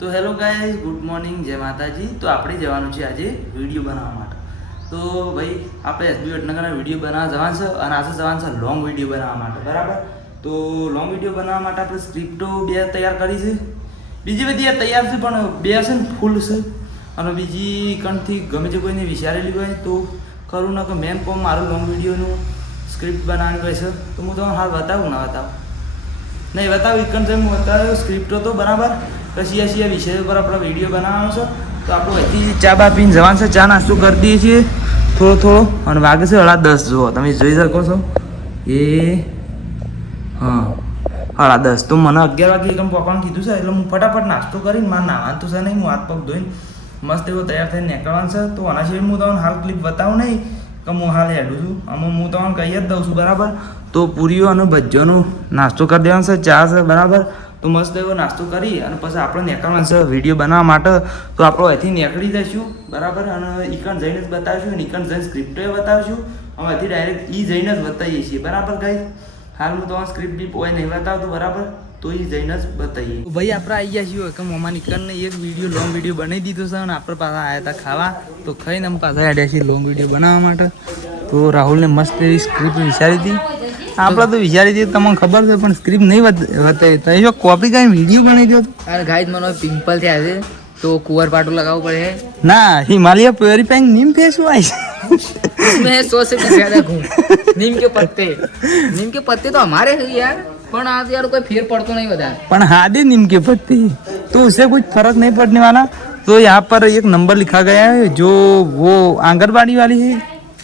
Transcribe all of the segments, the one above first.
તો hello guys, good morning, જય માતાજી. તો આપણે જવાનું છે આજે વિડીયો બનાવવા માટે. તો ભાઈ આપણે એસબી વડનગરના વિડીયો બનાવવા જવાનું છે અને આજે જવાનું છે લોંગ વિડીયો બનાવવા માટે, બરાબર. તો લોંગ વિડીયો બનાવવા માટે આપણે સ્ક્રિપ્ટો 2 તૈયાર કરી છે, બીજી બધી તૈયાર છે પણ 2 છે ને ફૂલ છે અને બીજી કણથી ગમે તે કોઈને વિચારેલી હોય તો કરું ન કે મેન કોમ મારું લોંગ વિડીયોનું સ્ક્રિપ્ટ બનાવવાની હોય છે. તો હું તમને હાલ બતાવું ના બતાવું નહીં બતાવું એકણ હું બતાવ્યો સ્ક્રિપ્ટો તો બરાબર. કશિયા વિષય પર આપણો વિડીયો બનાવવાનો છે. તો આપણું અહીંથી ચા બા પીને જવાનું છે, ચા નાસ્તો કરી દઈએ છીએ થોડો અને વાગે છે 10:30. જુઓ તમે જોઈ શકો છો એ હા 10:30. તો મને 11 વાગે એકદમ પકવાનું કીધું છે એટલે હું ફટાફટ નાસ્તો કરીને મારે નાવાનું તો છે નહીં, હું હાથ પગ ધોઈને મસ્ત એવો તૈયાર થઈને નીકળવાનું છે. તો આના સિવાય હું તમને હાલ ક્લિપ બતાવું નહીં કે હું હાલ હેડું છું, આમાં હું તમને કહી જ દઉં છું, બરાબર. તો પૂરીઓ અને ભજીયાનો નાસ્તો કરી દેવાનો છે, ચા છે, બરાબર. તો મસ્ત એવો નાસ્તો કરી અને પછી આપણે નીકળવાનું છે વિડીયો બનાવવા માટે. તો આપણે અહીંથી નીકળી જઈશું, બરાબર. અને ઈકણ જઈને જ બતાવીશું અને ઈકણ જઈને સ્ક્રિપ્ટો બતાવીશું. અમે અહીંથી ડાયરેક્ટ જઈને જ બતાવીએ છીએ, બરાબર ગાઈસ. હાલ હું તમારા સ્ક્રિપ્ટ બી કોઈ નહીં બતાવતું, બરાબર. તો જઈને જ બતાવીએ. ભાઈ આપણે આવી ગયા છીએ કે મોમા નીકળને એક વિડીયો લોંગ વિડીયો બનાવી દીધો છે અને આપણે પાછા આવ્યા હતા ખાવા. તો ખાઈને અમે પાછા આવ્યા છીએ લોંગ વિડીયો બનાવવા માટે. તો રાહુલને મસ્ત એવી સ્ક્રિપ્ટ વિચારી હતી, આપણે તો વિચારી હતી તમને ખબર છે પણ સ્ક્રિપ્ટ નહીં બતાવી. તો જો કોપી કરીને વિડીયો બનાવી દો. અરે ગાઈસ મને પિમ્પલ થયા છે તો કુંવર પાટું लगावવું પડે. ના हिमालय प्योरीफाइंग नीम फेस वॉश इसमें है 100 से भी ज्यादा गुण नीम के पत्ते तो हमारे हैं यार, પણ आज यार कोई फेर पड़तो नहीं बता. पण हादे नीम के पत्ते तो उससे कुछ फर्क नहीं पड़ने वाला. तो यहाँ पर एक नंबर लिखा गया है जो वो आंगनबाड़ी वाली है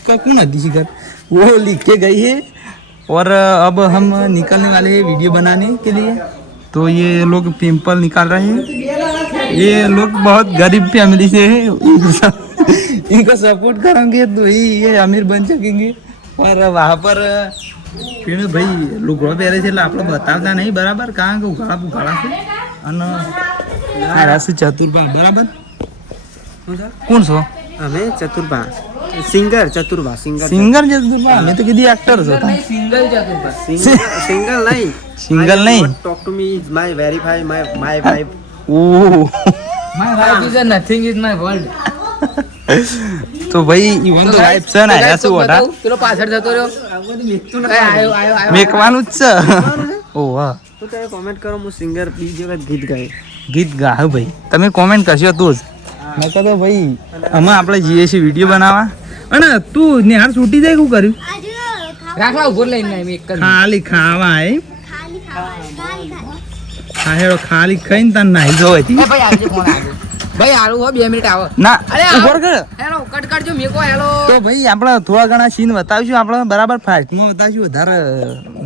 का कौन अधिकारी वो लिख के गई है. और अब हम निकलने वाले हैं वीडियो बनाने के लिए. तो ये लोग पिंपल निकाल रहे हैं. ये लोग बहुत गरीब फैमिली से है, इनको सपोर्ट करेंगे तो ही ये अमीर बन सकेंगे. और वहाँ पर फिर भाई લુગડો પહેરે છે એટલે આપણે બતાવતા નહીં, બરાબર. કારણ કે ઉઘાડા છે અને આ રાશિ ચતુર્ભા, બરાબર. કોણ છો? અમે ચતુર્ભા સિંગર ચતુર્ભા સિંગર ચતુર્ભા. અમે તો કીધી એક્ટર છો. सिंगल चतुर्भा સિંગલ નહીં સિંગલ નહીં. Talk to me is my verify my wife. Oh my life is a nothing is my world. તો ભાઈ ઈવન તો લાઈફ છે ને આયા શું ઓઢા પેલો પાછળ જતો રહ્યો આયો મેકવાનું જ છે. ઓ વાહ. તો તમે કોમેન્ટ કરો, હું સિંગર બીજી વખત ગીત ગાય ગીત ગા ભાઈ તમે કોમેન્ટ કરશો તું જ. મેં કહો ભાઈ અમે આપણે જઈએ છીએ વિડીયો બનાવવા. અને તું નિહાર છૂટી જાય શું કર્યું? રાખલા ઉભો લઈને એક જ ખાલી ખાવા એ હા હેડો ખાલી ખાઈને તને નાહી જવો હતી. ભાઈ આજે ફોન આવ્યો ભાઈ આવું હો 2 મિનિટ આવો. ના અરે ઉભો કર. હેલો કટ કરજો મેકો હેલો. તો ભાઈ આપણે થોડા ઘણા સીન બતાવીશું, આપણે બરાબર ફાસ્ટમાં બતાવીશું, વધારે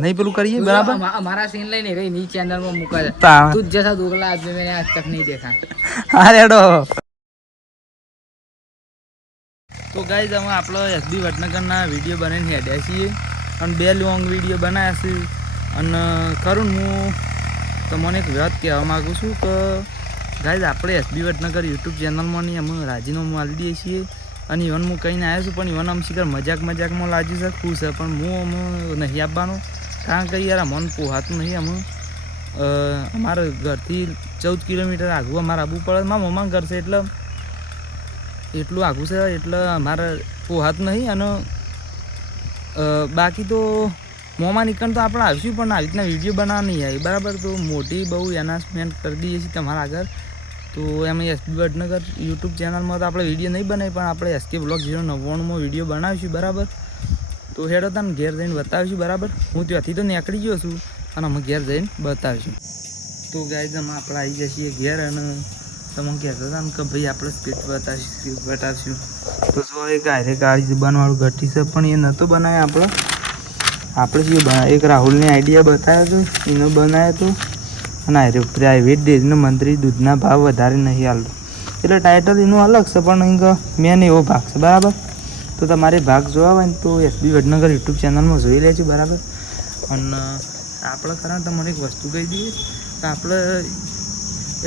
નહીં પેલું કરીએ, બરાબર. हमारा सीन લઈને રહી ની ચેનલ માં મૂકા છે. તા તું જैसा दोगला आदमी मैंने आज तक नहीं देखा. હા રેડો. તો ગાઈઝ અમે આપણો એસબી વડનગરના વિડીયો બનાવીને હેડ્યા છીએ અને 2 લોંગ વિડીયો બનાવ્યા છે. અને ખરું હું તમને એક વાત કહેવા માગું છું કે ગાઈઝ આપણે એસબી વડનગર યુટ્યુબ ચેનલમાં અમે રાજીનામું આપી દઈએ છીએ. અને ઇવન હું કહીને આવ્યો છું પણ ઇવન આમ શીખર મજાકમાં લાગ્યું છે, ખુશ છે, પણ હું અમે નહીં આપવાનું. કારણ કે યાર અમને પોહાતું નહીં. અમે અમારા ઘરથી 14 કિલોમીટર આગું અમારે આવવું પડે. મારા મમ્માનું ઘર છે એટલે એટલું આગું છે એટલે અમારે પોહાતું નહીં. અને બાકી તો મોંમાં નીકળ તો આપણે આવીશું પણ આવી રીતના વિડીયો બનાવવા નહીં આવી, બરાબર. તો મોટી બહુ એનાઉન્સમેન્ટ કરી દઈએ છીએ તમારા આગળ. તો એમ એસબી વડનગર યુટ્યુબ ચેનલમાં તો આપણે વિડીયો નહીં બનાવી પણ આપણે એસકે બ્લોગ 099માં વિડીયો બનાવીશું, બરાબર. તો હેડો તને ઘેર જઈને બતાવીશું, બરાબર. હું ત્યાંથી તો નીકળી ગયો છું અને અમે ઘેર જઈને બતાવીશું. તો ગાઈઝ અમે આપણે આવી જઈએ છીએ ઘેર અને તમે કહેતા હતા ને કે ભાઈ આપણે સ્ક્રિપ્ટ બતાવીશું. તો જો એક આરે કાળી જબાનવાળું ઘટી છે પણ એ નહોતો બનાવ્યો. આપણે શું બનાવ્યો, એક રાહુલની આઈડિયા બતાવ્યો હતો, એનો બનાવ્યો હતો. અને આરે પ્રાઇવેટ ડેરીનો મંત્રી દૂધના ભાવ વધારે નહીં હાલતો. એટલે ટાઇટલ એનું અલગ છે પણ અહીં મેન એવો ભાગ છે, બરાબર. તો તમારે ભાગ જોવા હોય ને તો એસબી વડનગર યુટ્યુબ ચેનલમાં જોઈ લેજો, બરાબર. અને આપણે ખરા તમને એક વસ્તુ કહી દઈએ કે આપણે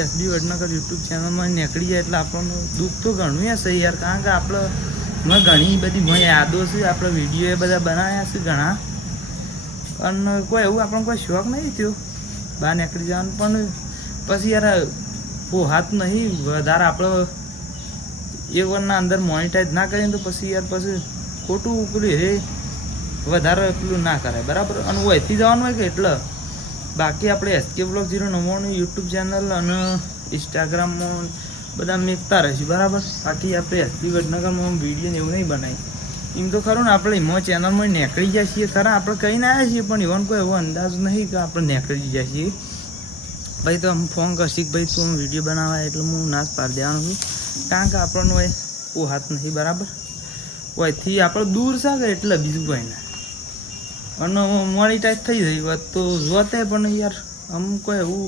એસબી વડનગર યુટ્યુબ ચેનલમાં નીકળી જાય એટલે આપણને દુઃખ તો ઘણું હશે યાર. કારણ કે આપણે ઘણી બધી યાદો છે, આપણે વિડીયો એ બધા બનાવ્યા છે ઘણા. અને કોઈ એવું આપણને કોઈ શોખ નહીં થયો બહાર નીકળી જવાનું. પણ પછી યાર હાથ નહીં વધારે આપણે એક વરના અંદર મોનિટાઈઝ ના કરીએ તો પછી યાર પછી ખોટું પેલું એ વધારે પેલું ના કરાય બરાબર. અને અહીંથી જવાનું હોય કે એટલે બાકી આપણે SK Vlog 099 યુટ્યુબ ચેનલ અને ઇન્સ્ટાગ્રામમાં બધા મેકતા રહીશું બરાબર. બાકી આપણે SB વડનગરમાં વિડીયો ને એવું નહીં બનાવી એમ તો ખરું ને આપણે એમાં ચેનલમાં નીકળી જાય છીએ ખરા આપણે કહીને આવ્યા છીએ પણ એવાનો કોઈ એવો અંદાજ નહીં કે આપણે નીકળી જાય છીએ. ભાઈ તો આમ ફોન કરશી કે ભાઈ તું આમ વિડીયો બનાવવા એટલે હું ના જ પાડી દેવાનો છું કારણ કે આપણને હોય હાથ નહીં બરાબર. ઓયથી આપણે દૂર છે કે એટલે બીજું કંઈ ના અને મોનિટાઈઝ થઈ જઈ વાત તો જોતે પણ યાર આમ કોઈ એવું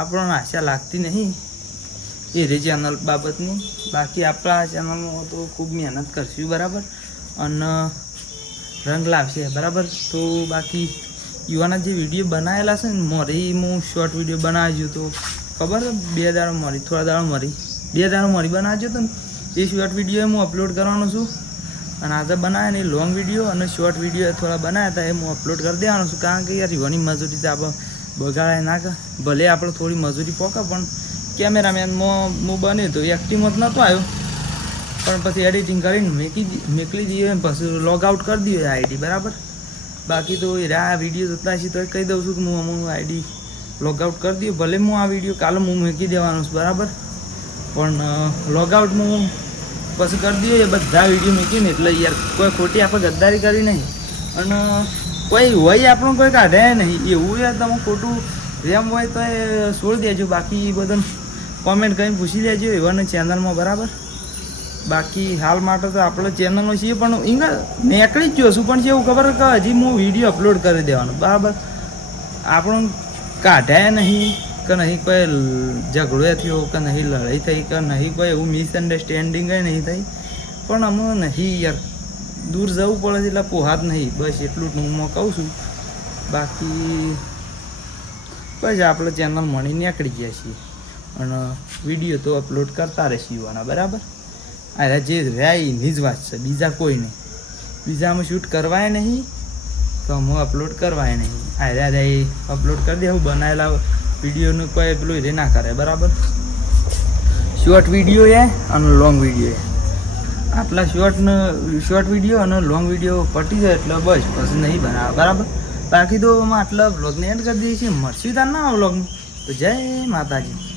આપણને આશા લાગતી નહીં એ રે ચેનલ બાબતની. બાકી આપણા ચેનલમાં તો ખૂબ મહેનત કરશું બરાબર અને રંગ લાવશે બરાબર. તો બાકી યુવાના જે વિડીયો બનાવેલા છે ને મારી હું શોર્ટ વિડીયો બનાવજો તો ખબર છે 2 દાડા મારી થોડા દાડા મારી 2 દાડા મારી બનાવજો તો એ શોર્ટ વિડીયો હું અપલોડ કરવાનો છું. અને આજે બનાવ્યા ને લોંગ વિડીયો અને શોર્ટ વિડીયો થોડા બનાવ્યા હતા એ હું અપલોડ કરી દેવાનો છું કારણ કે યાર યુવાની મજૂરી તો આપણે બગાડાય ના કે ભલે આપણે થોડી મજૂરી પોકે પણ કેમેરામેનમાં હું બને તો એક્ટિવમાં જ નહોતો આવ્યો પણ પછી એડિટિંગ કરીને મેકલી દઈએ પછી લોગ આઉટ કરી દઈએ આઈડી બરાબર. બાકી તો એ આ વિડીયો જોતા હશે તો કહી દઉં છું કે હું અમુક આઈડી લોગ આઉટ કરી દઉં ભલે હું આ વિડીયો કાલે હું મૂકી દેવાનો છું બરાબર પણ લોગ આઉટ હું પછી કરી દઈએ બધા વિડીયો મૂકીને એટલે યાર કોઈ ખોટી આપણે ગદ્દારી કરી નહીં અને કોઈ હોય આપણું કોઈ કાઢે નહીં એવું યાર તમે ખોટું રેમ હોય તો એ છોડી દેજો. બાકી બધાને કોમેન્ટ કરીને પૂછી લેજો એવાને ચેનલમાં બરાબર. બાકી હાલ માટે તો આપણો ચેનલનો છીએ પણ અહીંયા નીકળી જ જોશું પણ જેવું ખબર કે હજી હું વિડીયો અપલોડ કરી દેવાનો બરાબર. આપણું કાઢ્યા નહીં કે નહીં કોઈ ઝઘડો થયો કે નહીં લડાઈ થઈ કે નહીં કોઈ એવું મિસઅન્ડરસ્ટેન્ડિંગ કંઈ નહીં થઈ પણ અમે નહીં યાર દૂર જવું પડે છે એટલે પોહાત નહીં બસ એટલું જ હું કહું છું. બાકી બસ આપણે ચેનલ મળી નીકળી ગયા છીએ અને વિડીયો તો અપલોડ કરતા રહીશું યુવાના બરાબર. આ જે રહ્યા એની જ વાત છે બીજા કોઈ નહીં. બીજામાં શૂટ કરવાય નહીં તો હું અપલોડ કરવાય નહીં. આ રહ્યા એ અપલોડ કરી દે હું બનાવેલા વિડીયોનું કોઈ પેલું રે ના કરે બરાબર. શોર્ટ વિડીયો એ અને લોંગ વિડીયો એ આટલા શોર્ટ વિડીયો અને લોંગ વિડીયો પટી જાય એટલે બસ પછી નહીં બનાવે બરાબર. બાકી તો આટલા વ્લોગને એડ કરી દઈએ છીએ મળશું તાર ના વ્લોગમાં તો જય માતાજી.